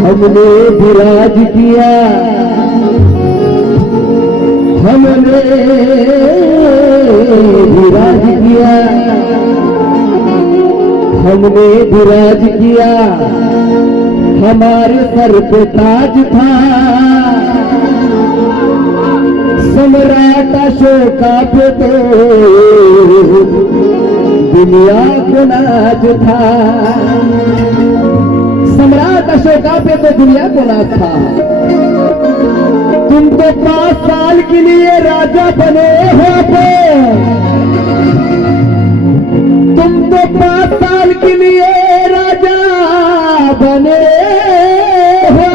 हमने विराज किया, हमने विराज किया, हमने विराज किया, हमारे सर पे ताज था, सम्राट अशोका पे तो दुनिया को नाज था, सम्राट अशोका पे तो दुनिया को नाज था। तुम तो 5 साल के लिए राजा बने हो, तुम तो 5 साल के लिए राजा बने हो,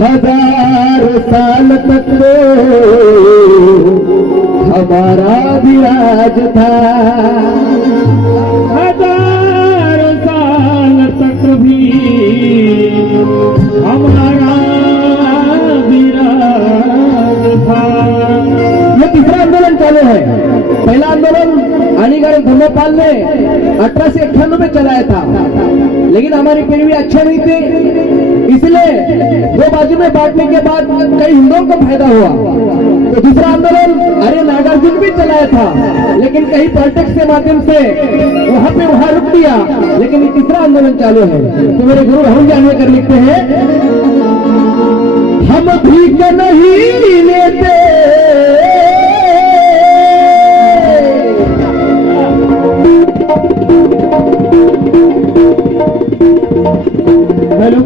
1000 साल तक तो हमारा भी राज था, 1000 साल तक भी हमारा भी राज था। ये तीसरा आंदोलन चालू है। पहला आंदोलन अलीगढ़ धर्मपाल ने 1891 में चलाया था, लेकिन हमारी पीढ़ी भी अच्छे नहीं थे, इसलिए 2 बाजू में बांटने के बाद कई हिंदुओं को फायदा हुआ। तो दूसरा आंदोलन अरे नागार्जुन भी चलाया था, लेकिन कहीं पॉलिटिक्स के माध्यम से वहां रुक दिया, लेकिन ये तीसरा आंदोलन चालू है। तो मेरे गुरु राहुल जी जानवेकर लिखते हैं, हम भीख नहीं लेते, हेलो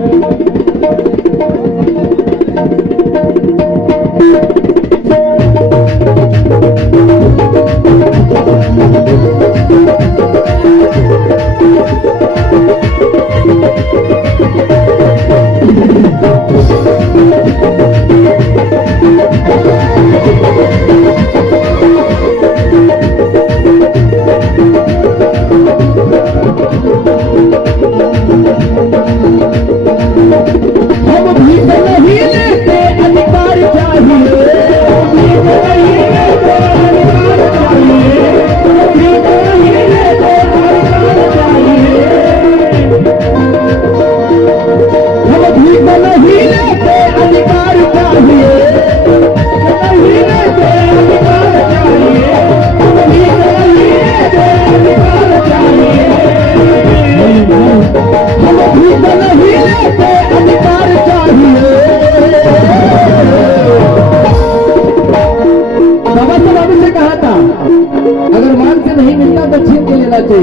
तो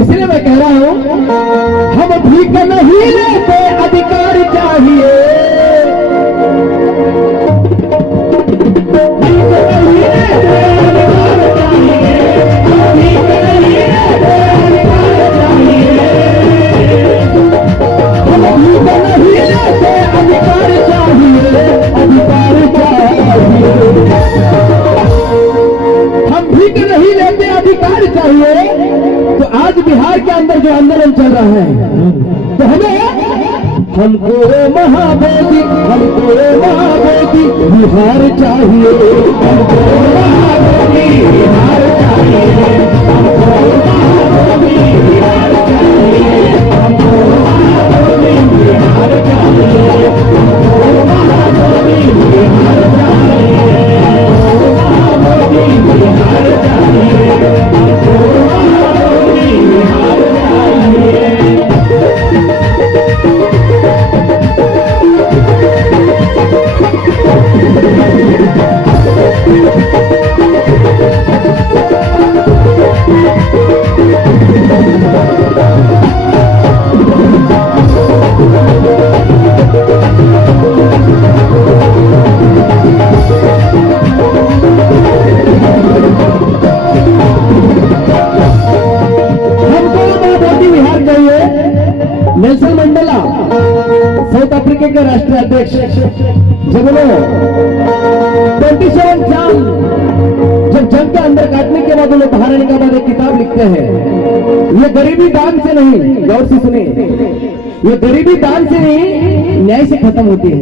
इसलिए मैं कह रहा हूं, हम भीख नहीं लेते, अधिकार चाहिए, भीख नहीं लेते, अधिकार चाहिए, भीख नहीं लेते, अधिकार चाहिए, हम भीख नहीं लेते, अधिकार चाहिए, अधिकार चाहिए, हम भीख नहीं लेते, अधिकार चाहिए। तो आज बिहार के अंदर जो आंदोलन चल रहा है, तो हमको महाबोधि बिहार चाहिए, हमको महाबोधि बिहार चाहिए, हमको महाबोधि बिहार चाहिए, हमको महाबोधि बिहार चाहिए, हमको महाबोधि बिहार चाहिए, हमको महाबोधि बिहार चाहिए, हमको महाबोधि बिहार चाहिए। के राष्ट्रीय अध्यक्ष जब उन्होंने 27 चांद जब जंग के अंदर काटने के बाद उन्हें बाहर आने के बाद एक किताब लिखते हैं, ये गरीबी दान से नहीं, गौर से सुने, ये गरीबी दान से नहीं न्याय से खत्म होती है।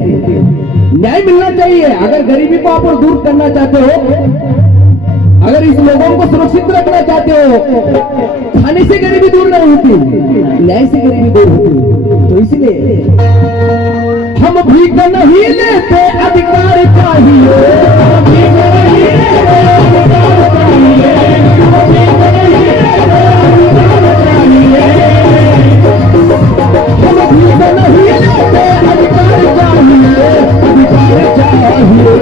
न्याय मिलना चाहिए। अगर गरीबी को आप दूर करना चाहते हो, अगर इस लोगों को सुरक्षित रखना चाहते हो, खाने से गरीबी दूर नहीं होती, न्याय से गरीबी दूर होती। तो इसलिए हम भीख नहीं लेते, अधिकार चाहिए, हम भीख नहीं लेते, अधिकार चाहिए, हम भीख नहीं लेते, अधिकार चाहिए, हम भीख नहीं लेते, अधिकार चाहिए, अधिकार चाहिए।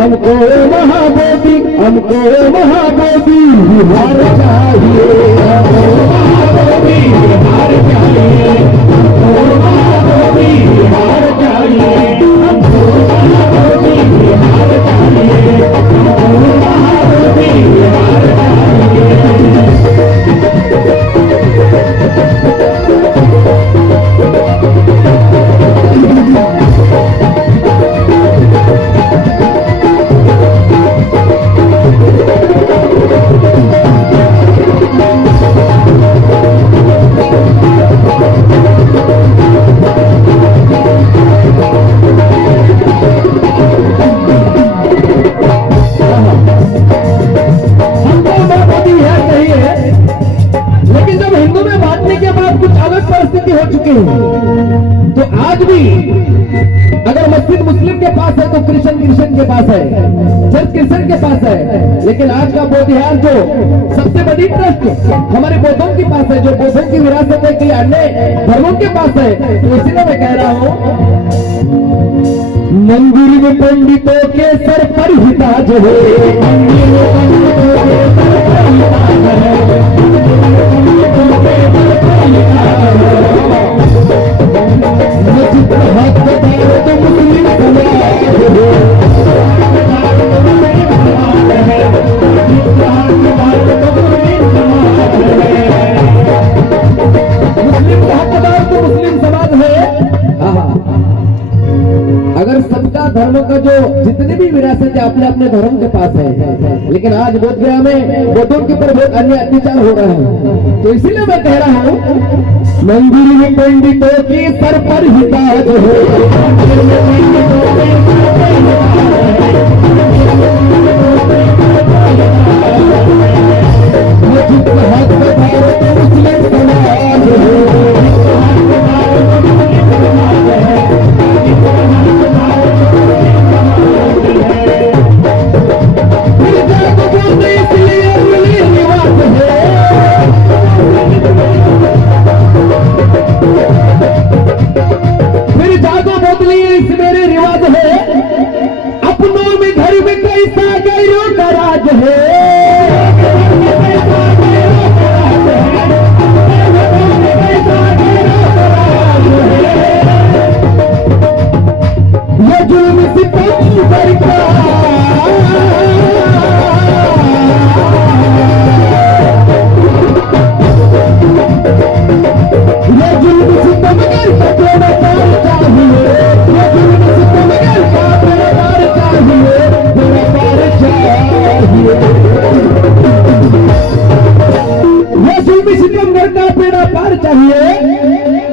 हमको महाबोधि, हमको महाबोधि बिहार चाहिए, हमको महाबोधि बिहार चाहिए, हमको महाबोधि बिहार चाहिए, हमको महाबोधि बिहार चाहिए, हमको महाबोधि बिहार चाहिए। तो आज भी अगर मस्जिद मुस्लिम के पास है तो क्रिश्चियन के पास है, चर्च क्रिश्चियन के पास है, लेकिन आज का बोधिहार जो सबसे बड़ी ट्रस्ट हमारे बौद्धों के पास है, जो बौद्धों की विरासत है कि अन्य धर्मों के पास है। तो इसीलिए मैं कह रहा हूं, मंदिर में पंडितों के सर पर ही ताज है, मंदिर में पंडितों के सर पर ही ताज है, पंडितों के सर पर ही ताज है। मस्जिद हाथ बताओ तो मुस्लिम समाज है, मुस्लिम का हकदार तो मुस्लिम समाज है। अगर सबका धर्म का जो जितनी भी विरासत है अपने अपने धर्म के पास है, लेकिन आज बोध गया में बौद्धों के ऊपर बहुत अन्य अत्याचार हो रहा है। तो इसीलिए मैं कह रहा हूँ, मंदिर में पंडितों के सर पर ही ताज है, मंदिर में पंडितों के सर पर ही ताज है, मस्जिद का हाथ बताओ तो मुस्लिम समाज है,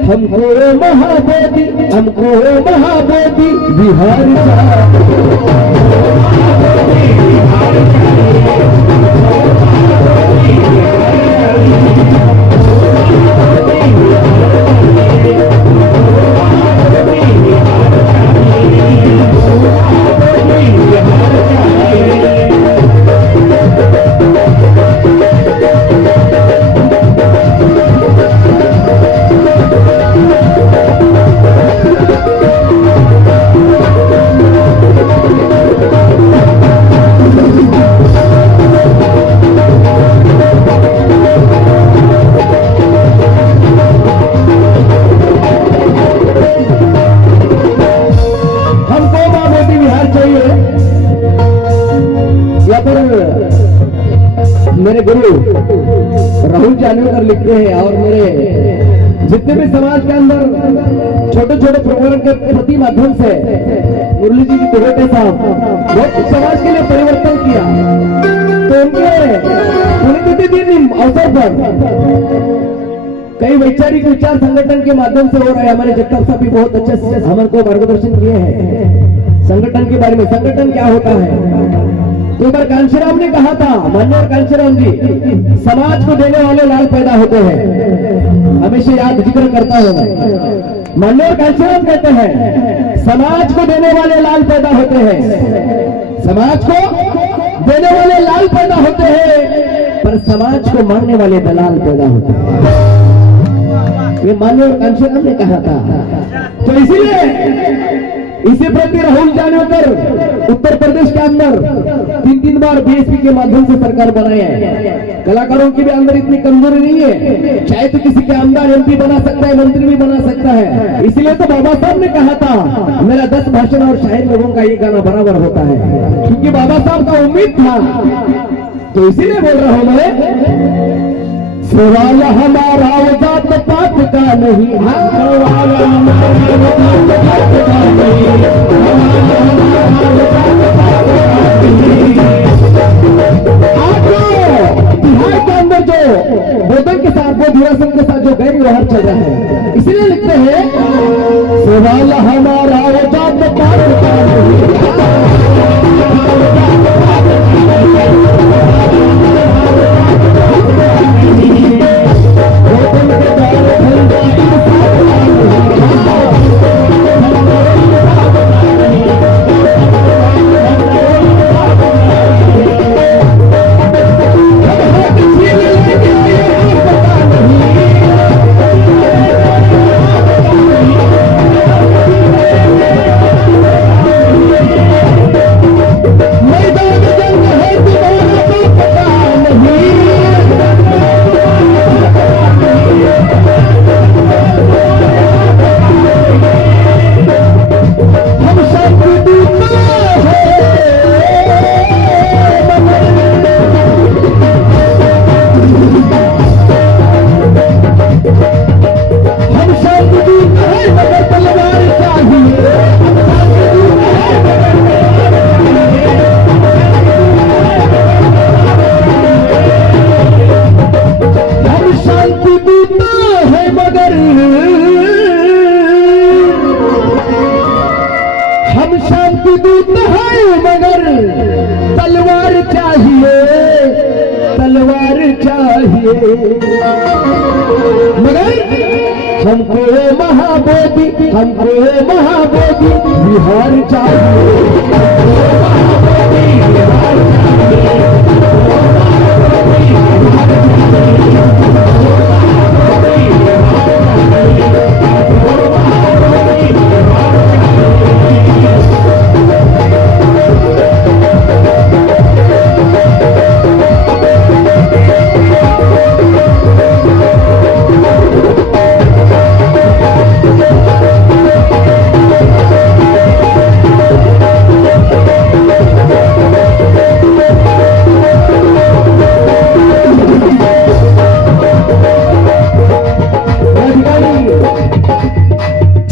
हमको महाबोधि, हमको महाबोधि बिहार मेरे गुरु राहुल जानवेकर लिखते हैं और मेरे जितने भी समाज के अंदर छोटे छोटे प्रोग्राम के प्रति माध्यम से मुरली जी की तिगोटे साहब बहुत कुछ समाज के लिए परिवर्तन किया। तो उनके पुण्यतिथि दिन अवसर पर कई वैचारिक विचार संगठन के माध्यम से हो रहा है। हमारे जगताप साहब भी बहुत अच्छे से हमारे को मार्गदर्शन किए हैं संगठन के बारे में, संगठन क्या होता है। तो एक बार कांशीराम ने कहा था, माननीय कांशीराम जी, समाज को देने वाले लाल पैदा होते हैं, हमेशा याद जिक्र करता हूं मैं। माननीय कांशीराम कहते हैं समाज को देने वाले लाल पैदा होते हैं, समाज को देने वाले लाल पैदा होते हैं, पर समाज को मारने वाले दलाल पैदा होते हैं। ये माननीय कांशीराम ने कहा था। तो इसीलिए इसी प्रति राहुल जानकर उत्तर प्रदेश के अंदर 3 बार बीएसपी के माध्यम से सरकार बनाई है। कलाकारों की भी अंदर इतनी कमजोरी नहीं है, चाहे तो किसी के अंदर एमपी बना सकता है, मंत्री भी बना सकता है। इसलिए तो बाबा साहब ने कहा था मेरा 10 भाषण और शायर लोगों का ये गाना बराबर होता है, क्योंकि बाबा साहब का उम्मीद था। तो इसीलिए बोल रहा हूं मैं, सवाल हमारा जात पात का नहीं, सवाल बिहार के अंदर जो बोधन के साथ बोधिरासन के साथ जो गैर व्यवहार चल रहा है, इसलिए लिखते हैं सवाल हमारा जात पात का मगर हमको महाबोधि बिहार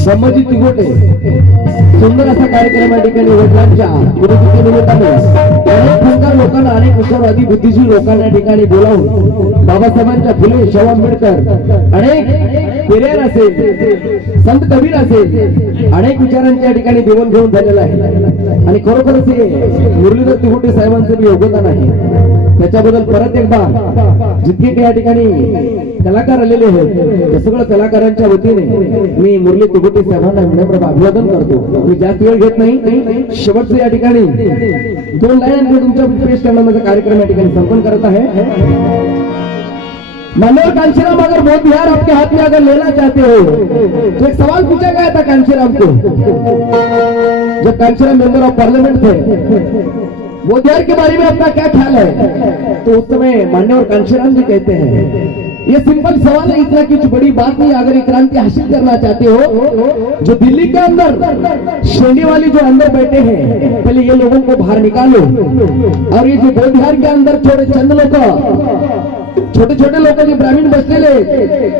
संभाजी तिगोटे सुंदर असा कार्यक्रम या ठिकाणी वडिलांच्या गुरुकृपेनिमित्ताने अनेक फंकार लोकांना, अनेक विचारवादी बुद्धिशील लोकांना या ठिकाणी बोलावून बाबासाहेबांच्या फुले, शाहू आंबेडकर, अनेक पेरियार असेल, संत कबीर असेल, अनेक विचारांच्या या ठिकाणी देवण घेऊन झालेला आहे। आणि खरोखरच हे मुरलीधर तिगोटे साहेबांचं बी योगदान आहे। त्याच्याबद्दल परत एकदा जितके काही या ठिकाणी कलाकार आलेले आहेत त्या सगळ्या कलाकारांच्या वतीने मी मुरली तिगोटे साहेबांना विनम्र अभिवादन करतो। मी जास्त वेळ घेत नाही, शेवटचं या ठिकाणी 2 लाईन तुमच्या पेश करण्याचा कार्यक्रम या ठिकाणी संपन्न करत आहे। माननीय कांशीराम, अगर बोध बिहार आपके हाथ में अगर लेना चाहते हो तो एक सवाल पूछा गया था कांशीराम को, जब कांशीराम मेंबर ऑफ पार्लियामेंट थे, बोध बिहार के बारे में अपना क्या ख्याल है। तो उस समय माननीय कांशीराम जी कहते हैं ये सिंपल सवाल है, इतना कुछ बड़ी बात नहीं। अगर एक क्रांति हासिल करना चाहते हो, जो दिल्ली के अंदर शेंडी वाली जो अंदर बैठे हैं, पहले ये लोगों को बाहर निकालो, और ये जो बोध बिहार के अंदर थोड़े चंद लोग छोटे छोटे लोक जे ग्रामीण बसलेले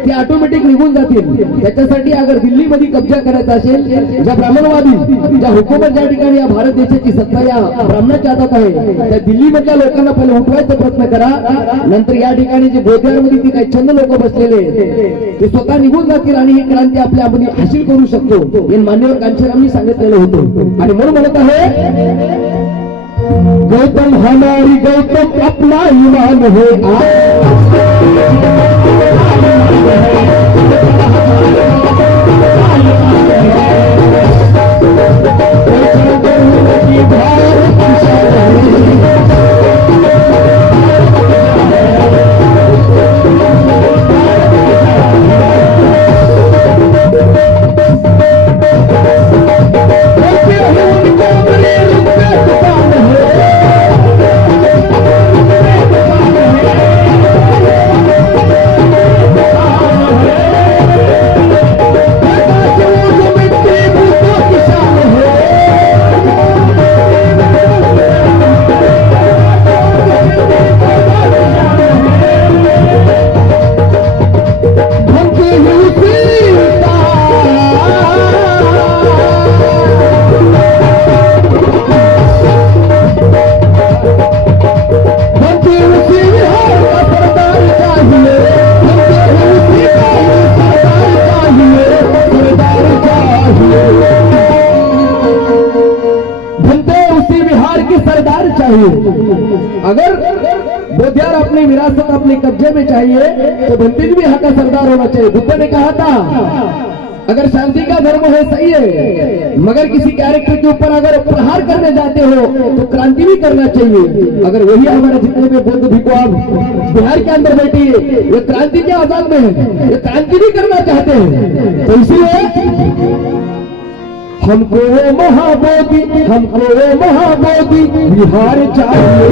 ते ऑटोमॅटिक निघून जातील. त्याच्यासाठी अगर दिल्लीमध्ये कब्जा करायचा असेल, ज्या ब्राह्मणवादी ज्या हुकूमत ज्या ठिकाणी या भारत देशाची सत्ता या ब्राह्मणाच्या हातात आहे, त्या दिल्लीमधल्या लोकांना पहिले उठवायचा प्रयत्न करा. नंतर या ठिकाणी जे बोध्यामध्ये ती काही चंद लोक बसलेले ते स्वतः निघून जातील आणि ही क्रांती आपल्यामध्ये हासिल करू शकतो हे मान्यवर कांचीरामांनी सांगितलेलं होतं. आणि म्हणून म्हणत आहे, गौतम हमारी गौतम अपना ईमान है. अगर बोधियार अपनी विरासत अपने कब्जे में चाहिए तो भंतेज भी यहाँ का सरदार होना चाहिए. बुद्ध ने कहा था, अगर शांति का धर्म है सही है, मगर किसी कैरेक्टर के ऊपर अगर प्रहार करने जाते हो तो क्रांति भी करना चाहिए. अगर वही हमारे जितने भी बुद्ध भिक्खु आप बिहार के अंदर बैठी है, ये क्रांति के आजाद में है, ये क्रांति भी करना चाहते हैं. तो इसलिए हमको वो महाबोधि बिहार चाहिए.